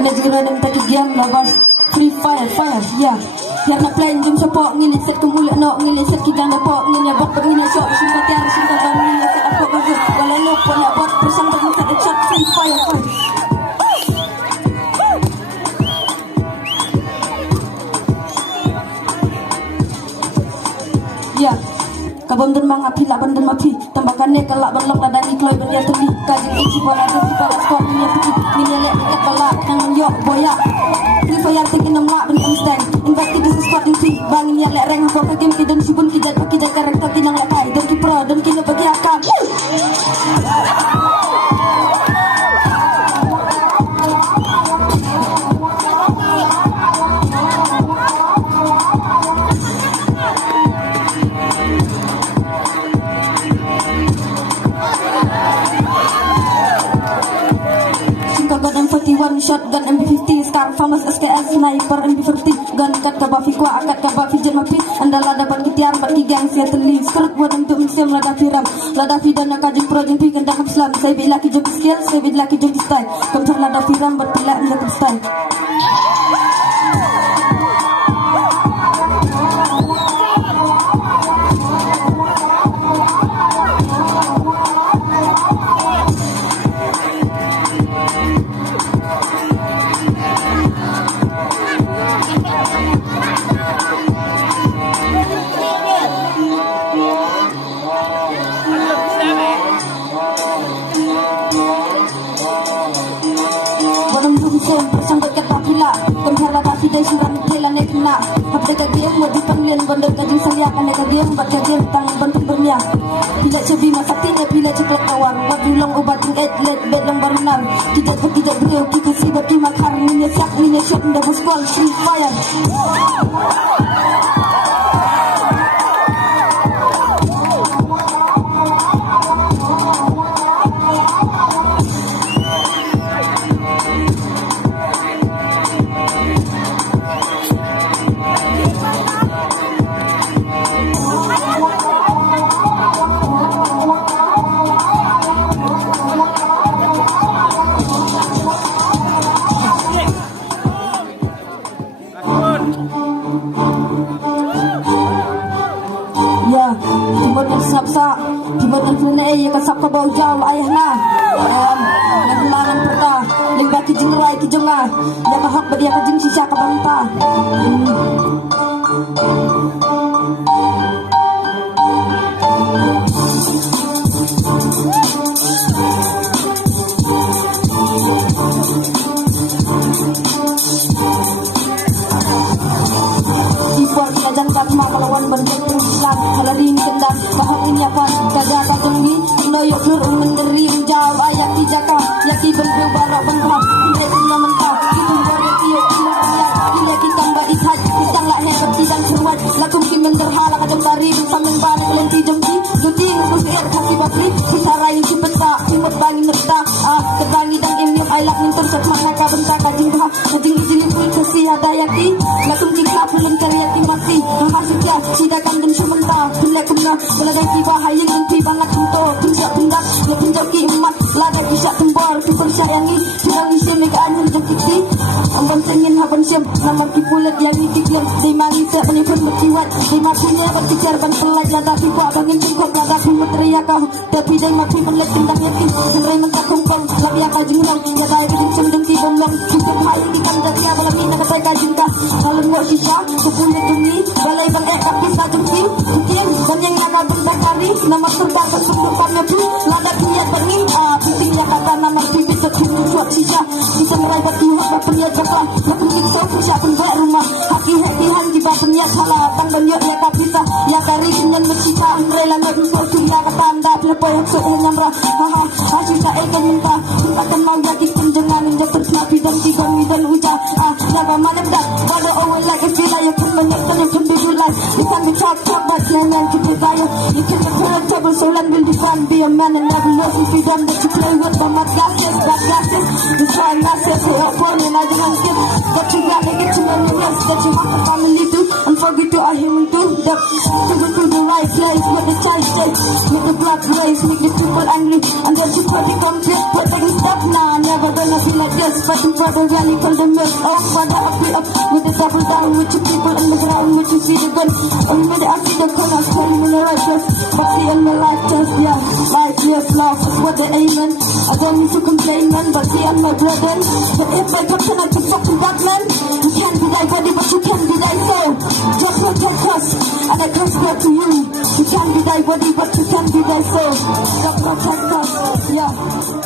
Kena juga ada minta game lovers Free fire, ya. Biar nak plan game support ngilit set ke mulut nak ngilit set kita nak pop ngilit bot begini shot cinta tiar cinta dan ngilit set apa bagus walau lupa nak bot bersama dengan set chat free fire. Ya. Kabon dan mangapi laban dan mapi tambahkan ne kelak berlok ladani kloy belia tuli kajing isi bola tu di balas skor ni piki ni lek ket balak nang yok boya ni fayar tekin nam lak ben instant investigasi spot ni bangin ya lek reng ko game kidan sibun kijat karakter kinang lek kai dan ki pro dan kini bagi akan one shotgun MP50 Scar famous SKS sniper MP50 gun kat kabafi kwa akat kabafi jet mapi andala dapat kitiar bat ki gang sia teling skrut buat untuk museum lada firam lada fidana kajin project pi kan dakap islam saya bila ki joki skill saya bila ki joki style kontrol lada firam bat pilak dakap style. Bersambut kata pula Kemherlah tak fidai suram Lelah naik kena Habis kagir Buat di penglian Bondok kajing saliak Anda kagir Buat kagir Tangan bantu berniang Bila cebi masak tinggal Bila ceklok tawar Buat dulong ubat Tingkat let bed long baru nang Kijat berkijat beriau Kikasi bagi makar Minya sak Minya shot Nda buskol Free fire. Ya, timur dan sapsa, timur dan flenai ya kasap ka bau jauh ayah na. Langan perta, ling baki jing rai ki jonga, ya bahak badia ka jing sisa ka banta. Jangan melawan bentuk Islam Haladin kendang Bahang ini apa Kagak kagenggi Noyok nur menderi Jauh ayat tijaka Yaki bentuk barok bengkak Indret mentah Itu baru tiuk Bila kita mbak ishaj Pisang lah hebat Pisang seruat Lakum ki menderhala Kadang bari Sambil balik Lenti jengki Guti Musir Kaki bakri Bisa rayu si peta Timut bangi nerta Kebangi dan imyuk Ailak mintur Sat makna ka bentak Kajing ha Kajing izilipul Kasih ada yaki Lakum ki kapulun Karyati mati Mahasukya Sidakan dan syumenta Bila kena Belagai tiba Hayang dan tiba Ngat untuk Pinjak pindak Ya pinjak ki emat Lada kisyak tembor Kupur syayangi Sedang isi megaan Hendak kiti Ambon sengin Haban syam Namar ki pulet Yang ikiklim Di mangi siap Menipun berkiwat Di matinya Berkejar Ban pelaj Lada pipa Bangin cengkok Lada kumut teriak kau Tapi di mati Penlet tendang yaki Senrai mentak kumpang Labi akal jinglong Lada ibading Semdeng ki bomlong Cukup hayang Ikan dari Abalam ina Katai kajinka Halun wak sisa Kepulet dumi Balai bang kapis tajam kim Mungkin Dan yang naga benda kari Nama surga Kesempurkannya pun Lada kiat bangin Pentingnya kata nama Bibit terkini Suat sisa Bisa merai batu Hak berniat cakap Lakum kiksa Fusya pun baik rumah Haki hektihan Jiba berniat salah Tang banyok Ya kapisa Ya kari Kenyan bersisa Merai langat Musuh Surya kata anda Pelepa yang sok Menyamra Haha Hasisa Eken minta Mintakan mau jadi Penjengan Menjak tersenapi Dan tigon dan ujar Jaga malam dah Pada awal lagi Sila yang pun banyak Dan yang pun bidulai You can be talk but nyanyian kita tayo You can be put on table So land will be fun Be a man and never lose If you done that you play with But my glasses Black glasses You try not to say up for me I don't skip But you gotta get to know the rest That you have a family too And forget to a human too To go to the right place With the child state Make the blood race Make the people angry And then you put it complete But they can stop now Never gonna be like this But Looking for the rally, pull the milk off. Father, I be up with the double down with your people on the ground, with you see the gun. Only I see the corners, calling in the righteous, but see in the light test, yeah. Life, yes, love, that's what they're aiming. I don't need to complain, man, but see, I'm my brother. But if I come tonight to fucking Batman, you can't be thy body, but you can be thy soul. Just protect us, and I transfer to you. You can't be thy body, but you can be thy soul. Just protect us, yeah.